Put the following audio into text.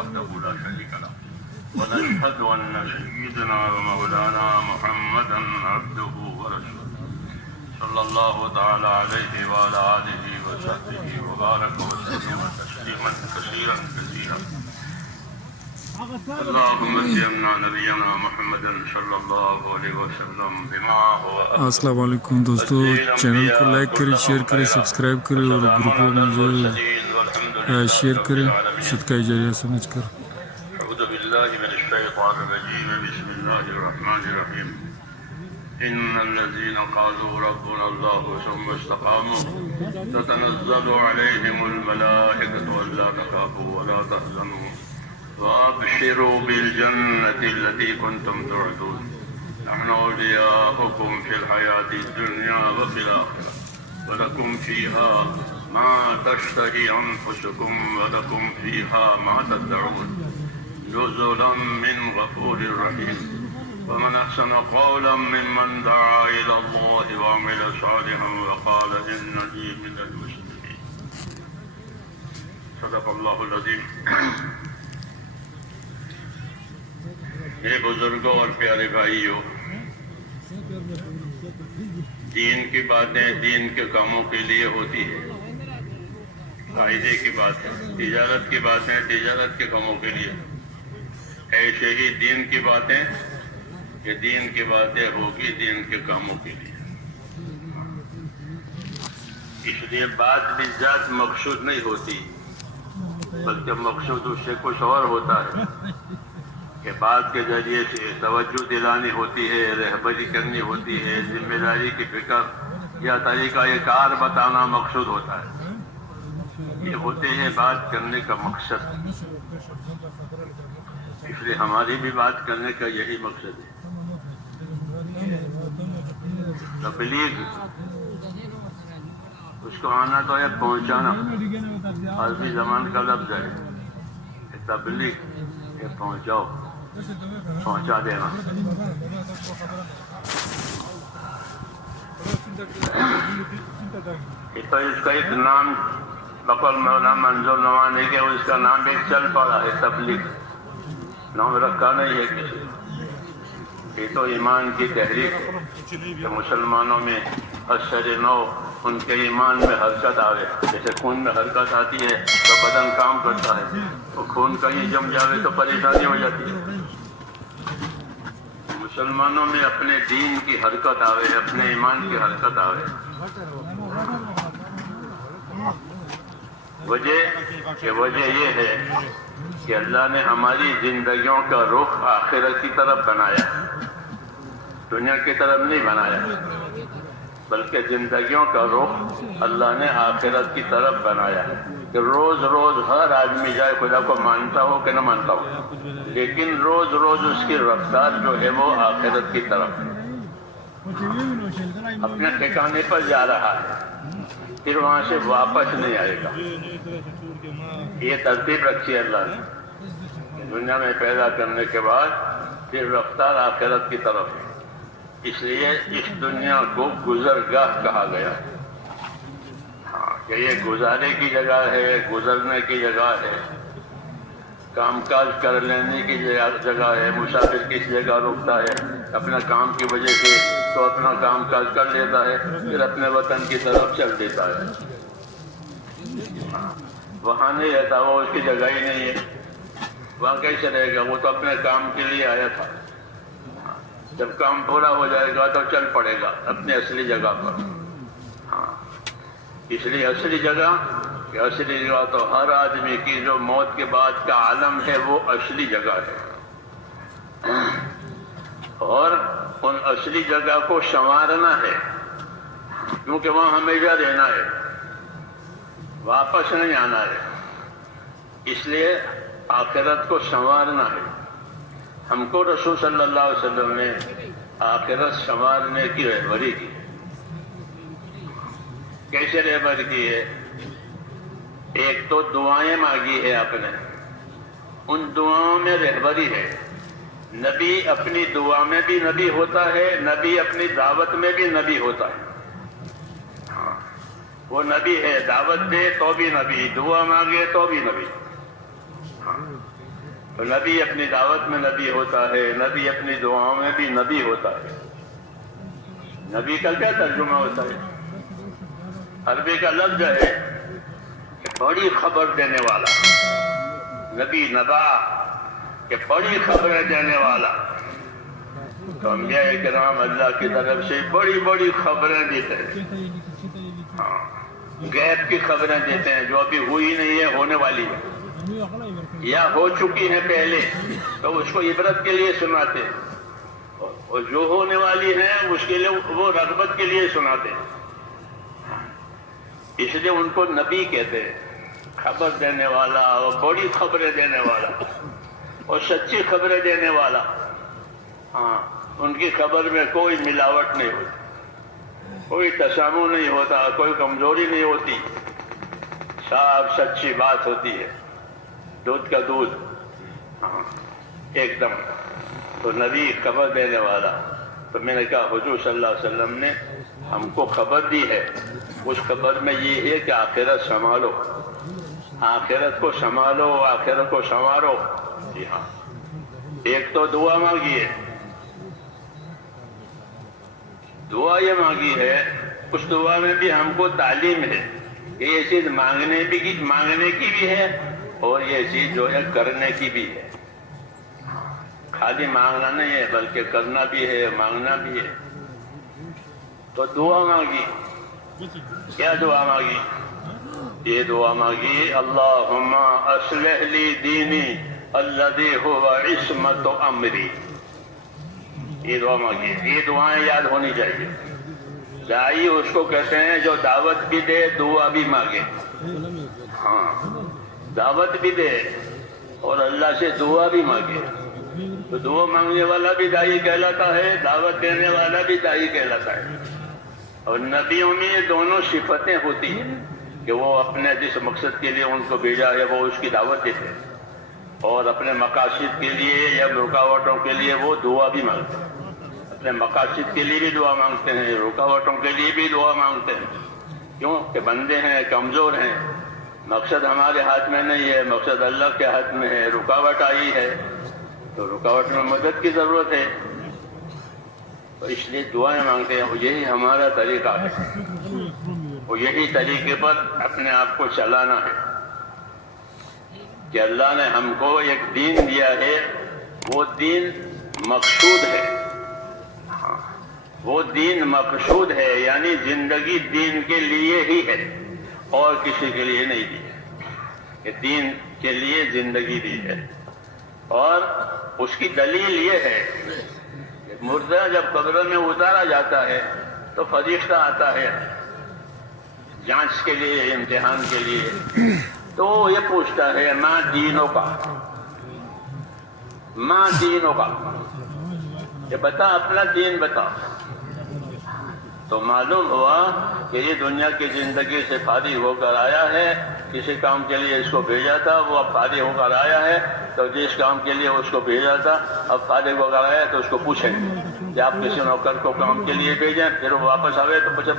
وحده لا شريك له ونشهد أن سيدنا ومولانا محمدا عبده ورسوله صلى الله تعالى عليه وعلى آله وصحبه وبارك وسلم تسليما كثيرا كثيرا اللهم سيدنا نبينا محمد صلی اللہ علیہ وسلم بما هو السلام علیکم دوستو، چینل کو لائک کریں، شیئر کریں، سبسکرائب کریں اور گروپوں میں جو شیئر کریں صدقہ جاریہ سمجھ کر۔ اعوذ باللہ من الشیطان الرجیم بسم اللہ الرحمن الرحیم ان الذين قالوا ربنا الله ثم استقاموا تتنزل عليهم الملائكة ألا تخافوا ولا تحزنوا وابشروا بالجنة التي كنتم توعدون نحن أولياؤكم في الحياة الدنيا وفي الآخرة ولكم فيها ما تشتهي أنفسكم ولكم فيها ما تدعون نزلا من غفور رحيم ومن أحسن قولا ممن دعا إلى الله وعمل صالحا وقال إنني من المسلمين صدق الله العظيم۔ میرے بزرگوں اور پیارے بھائیوں، دین کی باتیں دین کے کاموں کے لیے ہوتی ہے، فائدے کی باتیں، تجارت کی باتیں تجارت کے کاموں کے لیے، ایسے ہی دین کی باتیں کہ دین کی باتیں ہوگی دین کے کاموں کے لیے۔ اس لیے بات بھی ذات مقصود نہیں ہوتی، بلکہ مقصود اس سے کچھ اور ہوتا ہے کہ بات کے ذریعے سے توجہ دلانی ہوتی ہے، رہبری کرنی ہوتی ہے، ذمہ داری کی فکر یا طریقہ کار بتانا مقصود ہوتا ہے۔ یہ ہوتے ہیں بات کرنے کا مقصد، اس لیے ہماری بھی بات کرنے کا یہی مقصد ہے۔ تبلیغ اس کو آنا تو ہے پہنچانا، عربی زبان کا لفظ ہے تبلیغ، کہ پہنچاؤ، پہنچا دینا۔ تو اس کا ایک نام بقول مولانا منظور نوانی کے اس کا نام ایک چل پڑا ہے، تبلیغ نام رکھا نہیں ہے کسی۔ یہ تو ایمان کی تحریک کہ مسلمانوں میں اثر نو ان کے ایمان میں حرکت آوے، جیسے خون میں حرکت آتی ہے تو بدن کام کرتا ہے، وہ خون کہیں جم جاوے تو پریشانی ہو جاتی ہے۔ مسلمانوں میں اپنے دین کی حرکت آوے، اپنے ایمان کی حرکت آوے۔ وجہ یہ ہے کہ اللہ نے ہماری زندگیوں کا رخ آخرت کی طرف بنایا، دنیا کی طرف نہیں بنایا، بلکہ زندگیوں کا رخ اللہ نے آخرت کی طرف بنایا کہ روز روز ہر آدمی جائے خدا کو مانتا ہو کہ نہ مانتا ہو، لیکن روز روز اس کی رفتار جو ہے وہ آخرت کی طرف اپنے ٹھکانے پر جا رہا ہے، پھر وہاں سے واپس نہیں آئے گا۔ یہ ترتیب رکھی ہے اللہ نے دنیا میں پیدا کرنے کے بعد، پھر رفتار آخرت کی طرف ہے۔ اس لیے اس دنیا کو گزرگاہ کہا گیا، کہ یہ گزارے کی جگہ ہے، گزرنے کی جگہ ہے، کام کاج کر لینے کی جگہ ہے۔ مسافر کس جگہ رکتا ہے اپنا کام کی وجہ سے تو اپنا کام کاج کر لیتا ہے، پھر اپنے وطن کی طرف چل دیتا ہے، وہاں نہیں رہتا، وہ اس کی جگہ ہی نہیں ہے، وہاں کیسے رہے گا؟ وہ تو اپنے کام کے لیے آیا تھا، جب کام پورا ہو جائے گا تو چل پڑے گا اپنے اصلی جگہ پر۔ اس لیے اصلی جگہ تو ہر آدمی کی جو موت کے بعد کا عالم ہے وہ اصلی جگہ ہے، اور ان اصلی جگہ کو سنوارنا ہے، کیونکہ وہاں ہمیشہ رہنا ہے، واپس نہیں آنا ہے۔ اس لیے آخرت کو سنوارنا ہے۔ ہم کو رسول صلی اللہ علیہ وسلم نے آخرت سنوارنے کی رہبری کی۔ کیسے رہبری کی ہے؟ ایک تو دعائیں مانگی ہے آپ نے، ان دعاؤں میں رہبری ہے۔ نبی اپنی دعا میں بھی نبی ہوتا ہے، نبی اپنی دعوت میں بھی نبی ہوتا ہے۔ وہ نبی ہے، دعوت دے تو بھی نبی، دعا مانگے تو بھی نبی۔ تو نبی اپنی دعوت میں نبی ہوتا ہے، نبی اپنی دعاؤں میں بھی نبی ہوتا ہے۔ نبی کا کیا ترجمہ ہوتا ہے؟ عربی کا لفظ ہے کہ بڑی خبر دینے والا، نبی نبا کہ بڑی خبریں دینے والا۔ تو انبیاء کرام اللہ کی طرف سے بڑی بڑی خبریں دیتے ہیں، غیب کی خبریں دیتے ہیں جو ابھی ہوئی نہیں ہے، ہونے والی ہے یا ہو چکی ہے پہلے، تو اس کو عبرت کے لیے سناتے ہیں، اور جو ہونے والی ہے اس کے لیے وہ رغبت کے لیے سناتے ہیں۔ اس لیے ان کو نبی کہتے ہیں، خبر دینے والا اور بڑی خبریں دینے والا اور سچی خبریں دینے والا۔ ہاں، ان کی خبر میں کوئی ملاوٹ نہیں ہوتی، کوئی تشامہ نہیں ہوتا، کوئی کمزوری نہیں ہوتی، صاف سچی بات ہوتی ہے، دودھ کا دودھ، ہاں ایک دم۔ تو نبی خبر دینے والا۔ تو میں نے کہا حضور صلی اللہ علیہ وسلم نے ہم کو خبر دی ہے، اس خبر میں یہ ہے کہ آخرت سنبھالو، آخرت کو سنبھالو، آخرت کو سنوارو۔ جی ہاں، ایک تو دعا مانگی ہے، دعا یہ مانگی ہے، اس دعا میں بھی ہم کو تعلیم ہے کہ یہ چیز مانگنے کی بھی ہے اور یہ چیز جو ہے کرنے کی بھی ہے۔ خالی مانگنا نہیں ہے بلکہ کرنا بھی ہے، مانگنا بھی ہے۔ تو دعا مانگی، کیا دعا مانگی؟ یہ دعا مانگی اللہم اصلح لی دینی الذی هو عصمت امری۔ یہ دعا مانگی، یہ دعائیں یاد ہونی چاہیے۔ داعی اس کو کہتے ہیں جو دعوت بھی دے، دعا بھی مانگے۔ ہاں، دعوت بھی دے اور اللہ سے دعا بھی مانگے۔ تو دعا مانگنے والا بھی داعی کہلاتا ہے، دعوت دینے والا بھی داعی کہلاتا ہے۔ اور نبیوں میں یہ دونوں صفتیں ہوتی ہیں کہ وہ اپنے جس مقصد کے لیے ان کو بھیجا ہے وہ اس کی دعوت دیتے ہیں، اور اپنے مقاصد کے لیے یا رکاوٹوں کے لیے وہ دعا بھی مانگتے ہیں۔ اپنے مقاصد کے لیے بھی دعا مانگتے ہیں، رکاوٹوں کے لیے بھی دعا مانگتے ہیں۔ کیوں کہ بندے ہیں، کمزور ہیں، مقصد ہمارے ہاتھ میں نہیں ہے، مقصد اللہ کے ہاتھ میں ہے۔ رکاوٹ آئی ہے تو رکاوٹ میں مدد کی ضرورت ہے، تو اس لیے دعائیں مانگتے ہیں۔ یہی ہمارا طریقہ ہے، اور یہی طریقے پر اپنے آپ کو چلانا ہے کہ اللہ نے ہم کو ایک دین دیا ہے، وہ دین مقصود ہے۔ ہاں، وہ دین مقصود ہے، یعنی زندگی دین کے لیے ہی ہے اور کسی کے لیے نہیں دی ہے، کہ دین کے لیے زندگی دی ہے۔ اور اس کی دلیل یہ ہے کہ مردہ جب قبر میں اتارا جاتا ہے تو فرشتہ آتا ہے جانچ کے لیے، امتحان کے لیے، تو یہ پوچھتا ہے ماں دینوں کا، ماں دینوں کا، یہ بتا اپنا دین بتا۔ تو معلوم ہوا کہ یہ دنیا کی زندگی سے فارغ ہو کر آیا ہے، کسی کام کے لیے اس کو بھیجا تھا، وہ اب فارغ ہو کر آیا ہے، تو جس کام کے لیے اس کو بھیجا تھا اب فارغ ہو کر آیا ہے، تو اس کو پوچھیں گے کہ آپ کسی نوکر کو کام کے لیے بھیجیں، پھر وہ واپس آئے تو پوچھے